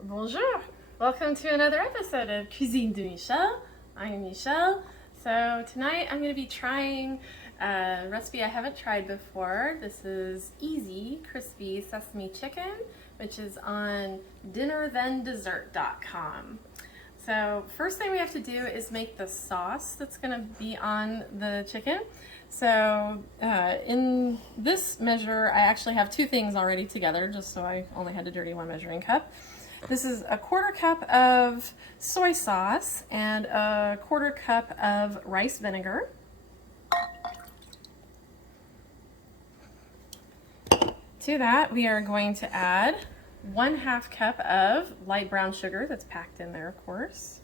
Bonjour! Welcome to another episode of Cuisine de Michel. I'm Michelle. So tonight I'm going to be trying a recipe I haven't tried before. This is easy, crispy sesame chicken, which is on dinnerthendessert.com. So first thing we have to do is make the sauce that's going to be on the chicken. So in this measure, I actually have two things already together, just so I only had to dirty one measuring cup. This is a 1/4 cup of soy sauce and a 1/4 cup of rice vinegar. To that, we are going to add 1/2 cup of light brown sugar that's packed in there, of course.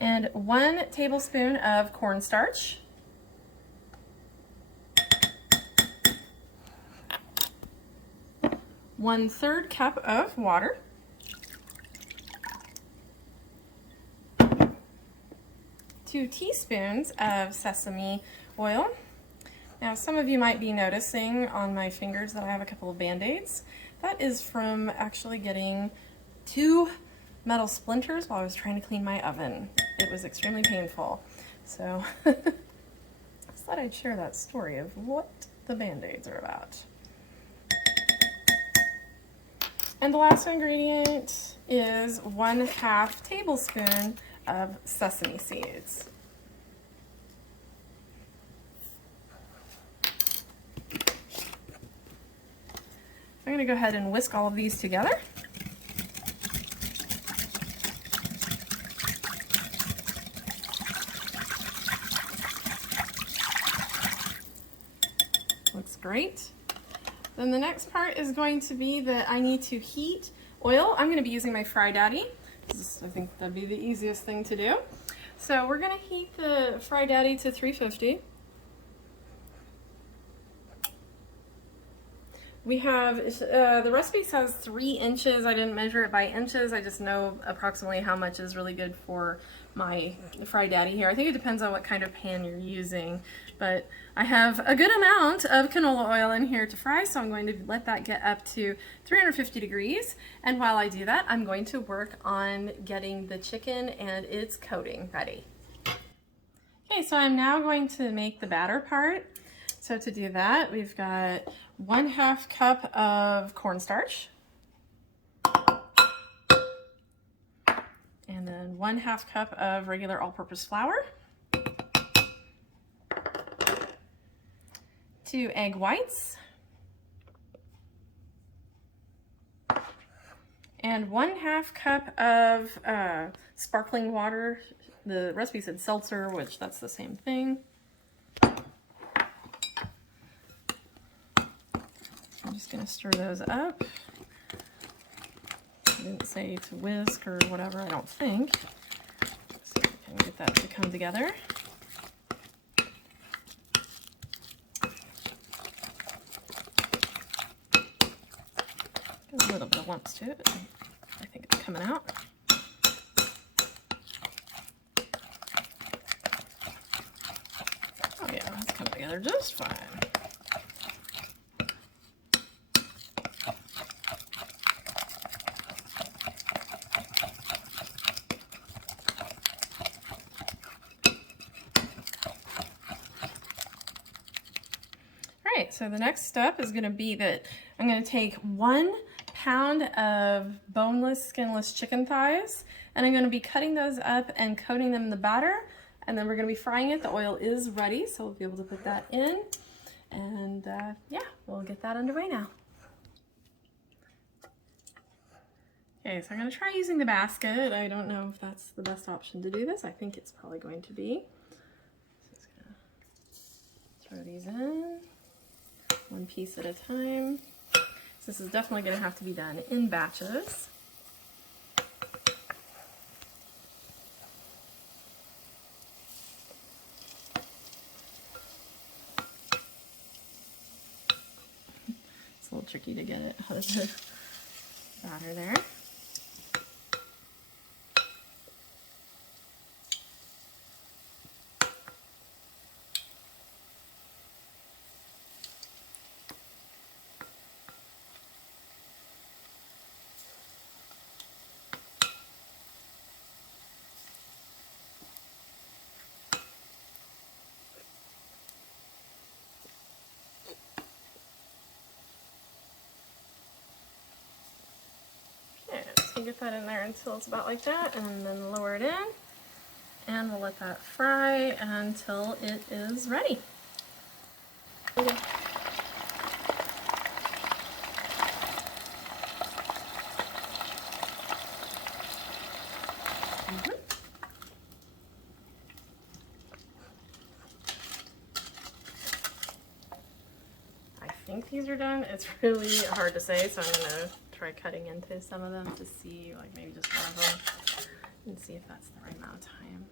And 1 tablespoon of cornstarch. 1/3 cup of water. 2 teaspoons of sesame oil. Now, some of you might be noticing on my fingers that I have a couple of band-aids. That is from actually getting 2 metal splinters while I was trying to clean my oven. It was extremely painful. So I thought I'd share that story of what the band-aids are about. And the last ingredient is 1/2 tablespoon of sesame seeds. I'm going to go ahead and whisk all of these together. Looks great. Then the next part is going to be that I need to heat oil. I'm going to be using my Fry Daddy. I think that'd be the easiest thing to do. So we're going to heat the Fry Daddy to 350. We have, the recipe says 3 inches. I didn't measure it by inches. I just know approximately how much is really good for my Fry Daddy here. I think it depends on what kind of pan you're using, but I have a good amount of canola oil in here to fry, so I'm going to let that get up to 350 degrees. And while I do that, I'm going to work on getting the chicken and its coating ready. Okay, so I'm now going to make the batter part. So to do that, we've got 1/2 cup of cornstarch. And then 1/2 cup of regular all-purpose flour. 2 egg whites. And 1/2 cup of sparkling water. The recipe said seltzer, which that's the same thing. I'm just going to stir those up. I didn't say to whisk or whatever, I don't think. So I can get that to come together. Got a little bit of lumps to it, but I think it's coming out. Oh yeah, that's coming together just fine. Alright, so the next step is going to be that I'm going to take 1 pound of boneless, skinless chicken thighs, and I'm going to be cutting those up and coating them in the batter, and then we're going to be frying it. The oil is ready, so we'll be able to put that in, and yeah, we'll get that underway now. Okay, so I'm going to try using the basket. I don't know if that's the best option to do this. I think it's probably going to be. So just going to throw these in. 1 piece at a time. So this is definitely going to have to be done in batches. It's a little tricky to get it out of the batter there. get that in there until it's about like that, and then lower it in, and we'll let that fry until it is ready. Okay. I think these are done. It's really hard to say, so I'm gonna try cutting into some of them to see, like maybe just one of them, and see if that's the right amount of time.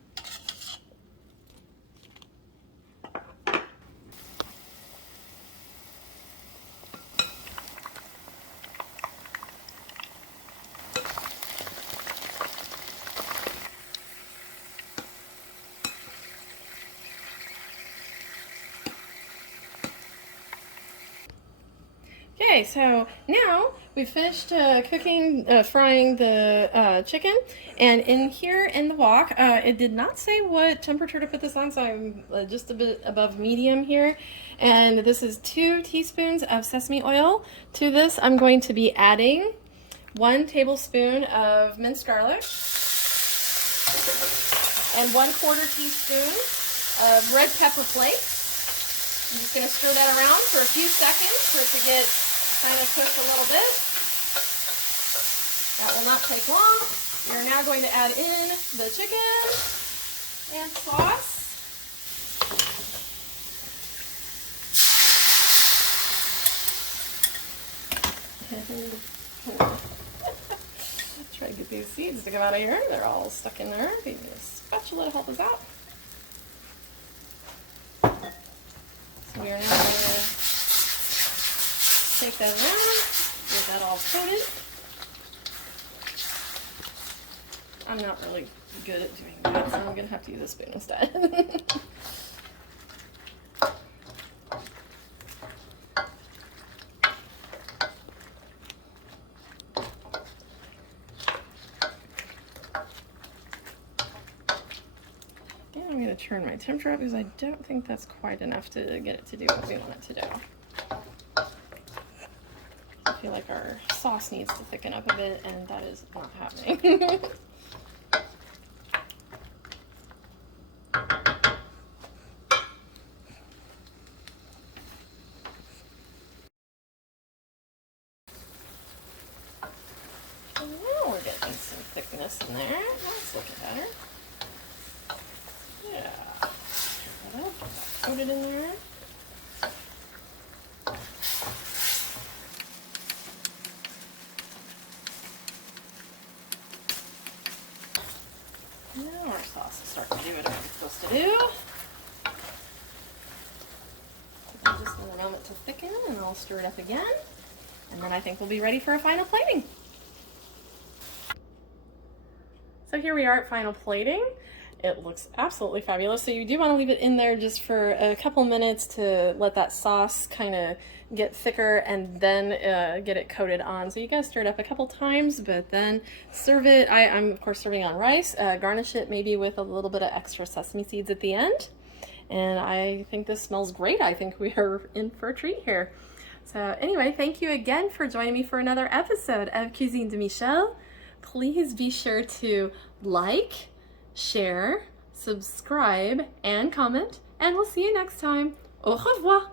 Okay, so now we've finished frying the chicken, and in here in the wok, it did not say what temperature to put this on, so I'm just a bit above medium here. And this is 2 teaspoons of sesame oil. To this, I'm going to be adding 1 tablespoon of minced garlic and 1/4 teaspoon of red pepper flakes. I'm just going to stir that around for a few seconds for it to get kind of cooked a little bit. That will not take long. We are now going to add in the chicken and sauce. Try to get these seeds to come out of here. They're all stuck in there. Maybe a spatula to help us out. So we are now going to take that around, get that all coated. I'm not really good at doing that, so I'm going to have to use a spoon instead. And I'm going to turn my temperature up because I don't think that's quite enough to get it to do what we want it to do. I feel like our sauce needs to thicken up a bit, and that is not happening. And now we're getting some thickness in there. That's looking better. Yeah. Get that up, get that coated in there. Now our sauce is starting to do what it's supposed to do. Just a moment to thicken, and I'll stir it up again. And then I think we'll be ready for a final plating. So here we are at final plating. It looks absolutely fabulous. So you do want to leave it in there just for a couple minutes to let that sauce kind of get thicker, and then get it coated on. So you guys stir it up a couple times, but then serve it. I'm of course serving on rice. Garnish it maybe with a little bit of extra sesame seeds at the end. And I think this smells great. I think we are in for a treat here. So anyway, thank you again for joining me for another episode of Cuisine de Michel. Please be sure to like, share, subscribe, and comment, and we'll see you next time. Au revoir!